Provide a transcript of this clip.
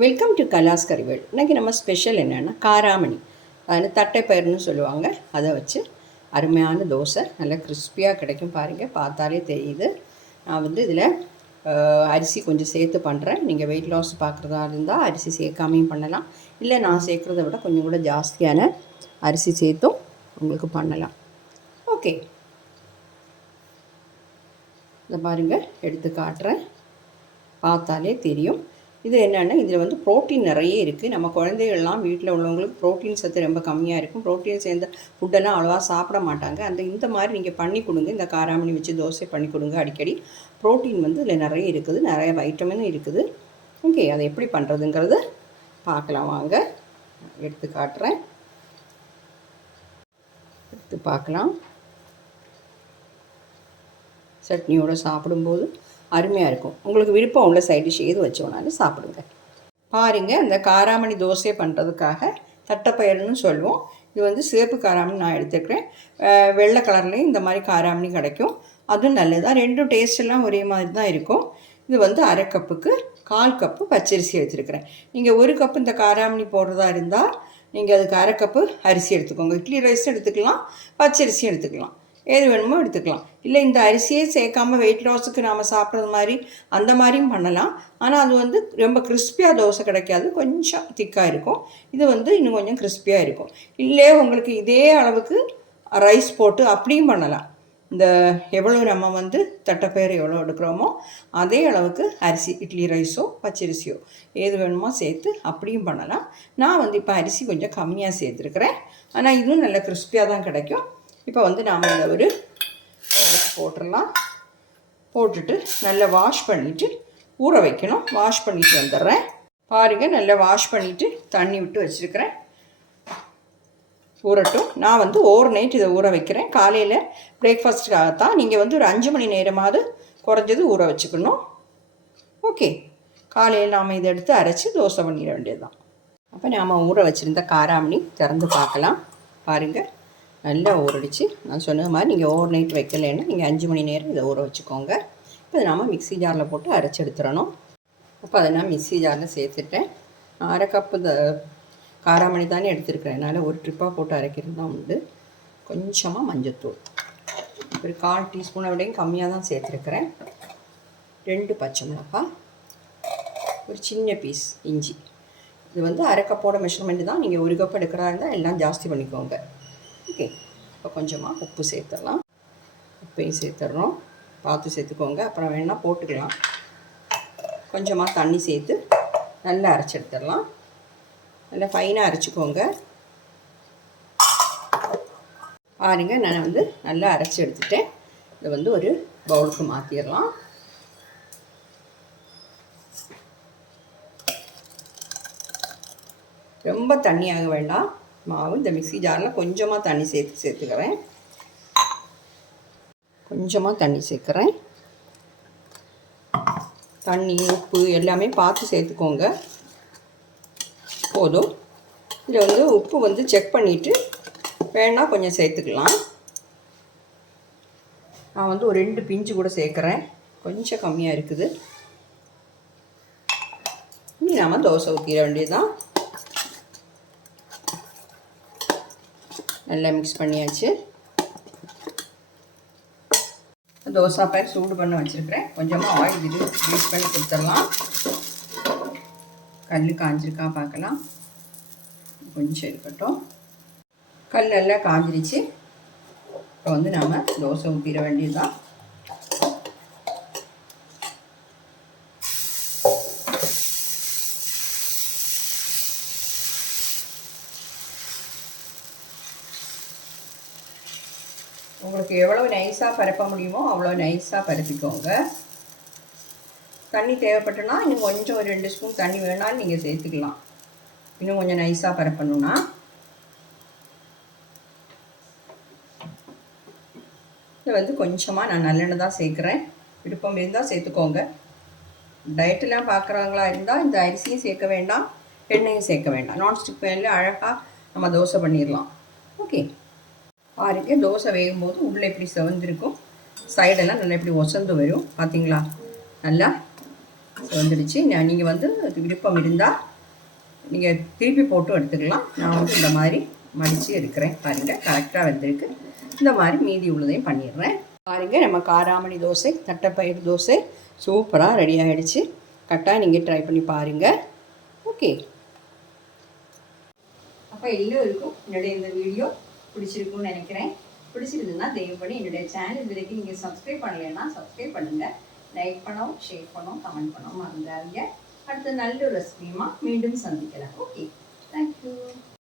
Welcome to கலாஸ் கறிவேல் இன்றைக்கி நம்ம special என்னென்னா காராமணி. அதில் தட்டைப்பயிர்னு சொல்லுவாங்க. அதை வச்சு அருமையான தோசை நல்லா கிறிஸ்பியாக கிடைக்கும் பாருங்கள் பார்த்தாலே தெரியுது. நான் வந்து இதில் அரிசி கொஞ்சம் சேர்த்து பண்ணுறேன் நீங்கள் வெயிட் லாஸ் பார்க்குறதா இருந்தால் அரிசி சேர்க்காமையும் பண்ணலாம். இல்லை நான் சேர்க்குறத விட கொஞ்சம் கூட ஜாஸ்தியான அரிசி சேர்த்தும் உங்களுக்கு பண்ணலாம். ஓகே இதை பாருங்கள் எடுத்து காட்டுறேன். பார்த்தாலே தெரியும். இது என்னென்னா இதில் வந்து ப்ரோட்டீன் நிறைய இருக்குது நம்ம குழந்தைகள்லாம் வீட்டில் உள்ளவங்களுக்கு ப்ரோட்டீன் சத்து ரொம்ப கம்மியாக இருக்கும். ப்ரோட்டீன் சேர்ந்த ஃபுட்டெல்லாம் அவ்வளோவா சாப்பிட மாட்டாங்க. அந்த இந்த மாதிரி நீங்கள் பண்ணி கொடுங்க. இந்த காராமணி வச்சு தோசை பண்ணி கொடுங்க அடிக்கடி. ப்ரோட்டீன் வந்து இதில் நிறைய இருக்குது. நிறைய வைட்டமினும் இருக்குது. ஓகே அதை எப்படி பண்ணுறதுங்கிறது பார்க்கலாம். வாங்க எடுத்து காட்டுறேன். எடுத்து பார்க்கலாம். சட்னியோடு சாப்பிடும்போது அருமையாக இருக்கும். உங்களுக்கு விருப்பம் உள்ள சைட் டிஷ் எது வச்சோனாலும் சாப்பிடுங்க. பாருங்கள் இந்த காராமணி தோசை பண்ணுறதுக்காக தட்டைப்பயிறுன்னு சொல்லுவோம். இது வந்து சிவப்பு காராமணி நான் எடுத்துக்கிறேன். வெள்ளை கலர்லேயும் இந்த மாதிரி காராமணி கிடைக்கும். அதுவும் நல்லதுதான் ரெண்டும் டேஸ்டெல்லாம் ஒரே மாதிரி தான் இருக்கும். இது வந்து அரை கப்புக்கு கால் கப்பு பச்சரிசி எடுத்துருக்கிறேன் நீங்கள் ஒரு கப்பு இந்த காராமணி போடுறதா இருந்தால் நீங்கள் அதுக்கு அரை கப்பு அரிசி எடுத்துக்கோங்க. இட்லி ரைஸும் எடுத்துக்கலாம் பச்சரிசியும் எடுத்துக்கலாம். எது வேணுமோ எடுத்துக்கலாம். இல்லை இந்த அரிசியே சேர்க்காம வெயிட் லாஸுக்கு நாம் சாப்பிட்றது மாதிரி அந்த மாதிரியும் பண்ணலாம். ஆனால் அது வந்து ரொம்ப கிறிஸ்பியாக தோசை கிடைக்காது. கொஞ்சம் திக்காக இருக்கும். இது வந்து இன்னும் கொஞ்சம் கிறிஸ்பியாக இருக்கும். இல்லை உங்களுக்கு இதே அளவுக்கு ரைஸ் போட்டு அப்படியும் பண்ணலாம். இந்த எவ்வளோ நம்ம வந்து தட்டைப்பயிறு எவ்வளோ எடுக்கிறோமோ அதே அளவுக்கு அரிசி இட்லி ரைஸோ பச்சரிசியோ எது வேணுமோ சேர்த்து அப்படியும் பண்ணலாம். நான் வந்து இப்போ அரிசி கொஞ்சம் கம்மியாக சேர்த்துருக்குறேன். ஆனால் இதுவும் நல்ல கிறிஸ்பியாக தான் கிடைக்கும். இப்போ வந்து நாம் இதை ஒரு போட்டுடலாம். போட்டுட்டு நல்லா வாஷ் பண்ணிவிட்டு ஊற வைக்கணும். வாஷ் பண்ணிட்டு வந்துடுறேன். பாருங்கள் நல்லா வாஷ் பண்ணிவிட்டு தண்ணி விட்டு வச்சுருக்கிறேன். ஊறட்டும். நான் வந்து ஓவர் நைட் இதை ஊற வைக்கிறேன். காலையில் பிரேக்ஃபாஸ்ட்டுக்காகத்தான் நீங்கள் வந்து ஒரு அஞ்சு மணி நேரமாவது குறைஞ்சது ஊற வச்சுக்கணும். ஓகே காலையில் நாம் இதை எடுத்து அரைச்சி தோசை பண்ணிட வேண்டியதுதான். அப்போ நாம் ஊற வச்சுருந்த காராமணி திறந்து பார்க்கலாம். பாருங்கள் நல்லா ஊறடிச்சு. நான் சொன்ன மாதிரி நீங்கள் ஓவர் நைட் வைக்கலைன்னா நீங்கள் அஞ்சு மணி நேரம் இதை ஊற வச்சுக்கோங்க. இப்போ இதை நாம் மிக்ஸி ஜாரில் போட்டு அரைச்சி எடுத்துடணும். அப்போ அதை நான் மிக்ஸி ஜாரில் சேர்த்துட்டேன். நான் அரை கப்பு இந்த காராமணி தானே எடுத்துருக்கிறேன். அதனால் ஒரு ட்ரிப்பாக போட்டு அரைக்கிறது தான் உண்டு. கொஞ்சமாக மஞ்சத்தூள். ஒரு கால் டீஸ்பூனை விடையும் கம்மியாக தான் சேர்த்துருக்கிறேன். ரெண்டு பச்சை மிளகாய். ஒரு சின்ன பீஸ் இஞ்சி. இது வந்து அரை கப்போட மெஷர்மெண்ட் தான். நீங்கள் ஒரு கப் எடுக்கிறதா இருந்தால் எல்லாம் ஜாஸ்தி பண்ணிக்கோங்க. ஓகே. இப்போ கொஞ்சமாக உப்பு சேர்த்துடலாம். உப்பையும் சேர்த்துட்றோம். பார்த்து சேர்த்துக்கோங்க. அப்புறம் வேணால் போட்டுக்கலாம். கொஞ்சமாக தண்ணி சேர்த்து நல்லா அரைச்சி எடுத்துடலாம். நல்லா ஃபைனாக அரைச்சிக்கோங்க. பாருங்கள் நான் வந்து நல்லா அரைச்சி எடுத்துட்டேன். இதை வந்து ஒரு பவுலுக்கு மாற்றிடலாம் ரொம்ப தண்ணியாக வேண்டாம். மாவு. இந்த மிக்சி ஜாரில் கொஞ்சமாக தண்ணி சேர்த்து சேர்த்துக்கிறேன். கொஞ்சமாக தண்ணி சேர்க்குறேன். தண்ணி உப்பு எல்லாமே பார்த்து சேர்த்துக்கோங்க. போதும். இதில் வந்து உப்பு வந்து செக் பண்ணிவிட்டு வேணால் கொஞ்சம் சேர்த்துக்கலாம். நான் வந்து ஒரு ரெண்டு பிஞ்சு கூட சேர்க்குறேன். கொஞ்சம் கம்மியாக இருக்குது. இனி நாம் தோசை ஊற்றிட வேண்டியதுதான். நல்லா மிக்ஸ் பண்ணியாச்சு. தோசை பயிர் சூடு பண்ண வச்சுருக்கிறேன். கொஞ்சமாக ஆயில் இது யூஸ் பண்ணி கொடுத்துடலாம். கல் காஞ்சிருக்கா பார்க்கலாம். கொஞ்சம் இருக்கட்டும். கல் எல்லாம் காஞ்சிருச்சு. இப்போ வந்து நாம் தோசை ஊற்றிட வேண்டியதுதான். உங்களுக்கு எவ்வளோ நைஸாக பரப்ப முடியுமோ அவ்வளோ நைஸாக பரப்பிக்கோங்க. தண்ணி தேவைப்பட்டுனா இன்னும் கொஞ்சம் ஒரு ரெண்டு ஸ்பூன் தண்ணி வேணாலும் நீங்கள் சேர்த்துக்கலாம். இன்னும் கொஞ்சம் நைஸாக பரப்பணும்னா. இது வந்து கொஞ்சமாக நான் நல்லெண்ணெய் தான் சேர்க்குறேன். விருப்பம் இருந்தால் சேர்த்துக்கோங்க. டயட்டெலாம் பார்க்குறாங்களா இருந்தால் இந்த அரிசியும் சேர்க்க வேண்டாம் எண்ணெயும் சேர்க்க வேண்டாம். நான்ஸ்டிக் பேனில் அழகாக நம்ம தோசை பண்ணிடலாம். ஓகே பாருங்க. தோசை வேகும்போது உள்ளே இப்படி செவந்திருக்கும். சைடெல்லாம் நல்லா இப்படி ஒசந்து வரும். பார்த்தீங்களா நல்லா செவந்துடுச்சு நான் நீங்கள் வந்து விருப்பம் இருந்தால் நீங்கள் திருப்பி போட்டும் எடுத்துக்கலாம். நான் வந்து இந்த மாதிரி மடித்து எடுக்கிறேன். பாருங்கள் கரெக்டாக வந்திருக்கு. இந்த மாதிரி மீதி உள்ளதையும் பண்ணிடுறேன். பாருங்கள் நம்ம காராமணி தோசை தட்டைப்பயிறு தோசை சூப்பராக ரெடி ஆகிடுச்சு கரெக்டாக நீங்கள் ட்ரை பண்ணி பாருங்கள் ஓகே அப்போ எல்லோருக்கும் என்னுடைய இந்த வீடியோ பிடிச்சிருக்கும்னு நினைக்கிறேன். பிடிச்சிருந்ததுன்னா தயவு பண்ணி என்னுடைய சேனல் வரைக்கும் நீங்கள் சப்ஸ்கிரைப் பண்ணலைன்னா சப்ஸ்கிரைப் பண்ணுங்கள் லைக் பண்ணவும் ஷேர் பண்ணவும் கமெண்ட் பண்ணவும் மறந்துடாதீங்க. அடுத்த நல்ல ஒரு ரெசிபியுமா மீண்டும் சந்திக்கலாம். Okay thank you